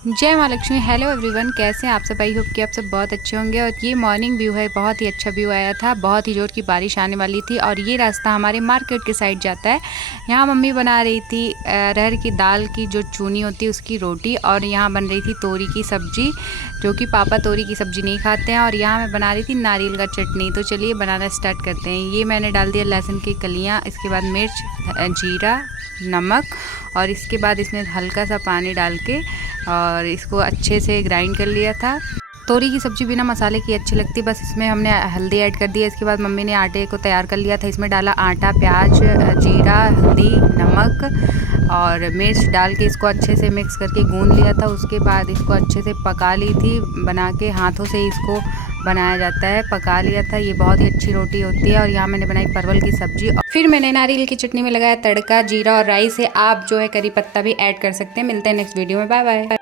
जय माँ Lakshmi. Hello everyone, कैसे हैं आप सब? आई होप कि आप सब बहुत अच्छे होंगे। और ये मॉर्निंग व्यू है, बहुत ही अच्छा व्यू आया था। बहुत ही जोर की बारिश आने वाली थी और ये रास्ता हमारे मार्केट के साइड जाता है। यहाँ मम्मी बना रही थी अरहर की दाल की जो चूनी होती है उसकी रोटी, और यहाँ बन रही थी तोरी की सब्जी, जो कि पापा तोरी की सब्ज़ी नहीं खाते हैं। और यहाँ मैं बना रही थी नारियल का चटनी। तो चलिए बनाना स्टार्ट करते हैं। ये मैंने डाल दिया लहसुन की कलियाँ, इसके बाद मिर्च, जीरा, नमक, और इसके बाद इसमें हल्का सा पानी डाल के और इसको अच्छे से ग्राइंड कर लिया था। तोरी की सब्ज़ी बिना मसाले की अच्छी लगती है, बस इसमें हमने हल्दी ऐड कर दिया। इसके बाद मम्मी ने आटे को तैयार कर लिया था। इसमें डाला आटा, प्याज, जीरा, हल्दी, नमक और मिर्च डाल के इसको अच्छे से मिक्स करके गूंद लिया था। उसके बाद इसको अच्छे से पका ली थी, बना के हाथों से इसको बनाया जाता है। पका लिया था। ये बहुत ही अच्छी रोटी होती है। और यहाँ मैंने बनाई परवल की सब्जी। और फिर मैंने नारियल की चटनी में लगाया तड़का, जीरा और राई से। आप जो है करी पत्ता भी ऐड कर सकते हैं। मिलते हैं नेक्स्ट वीडियो में। Bye bye.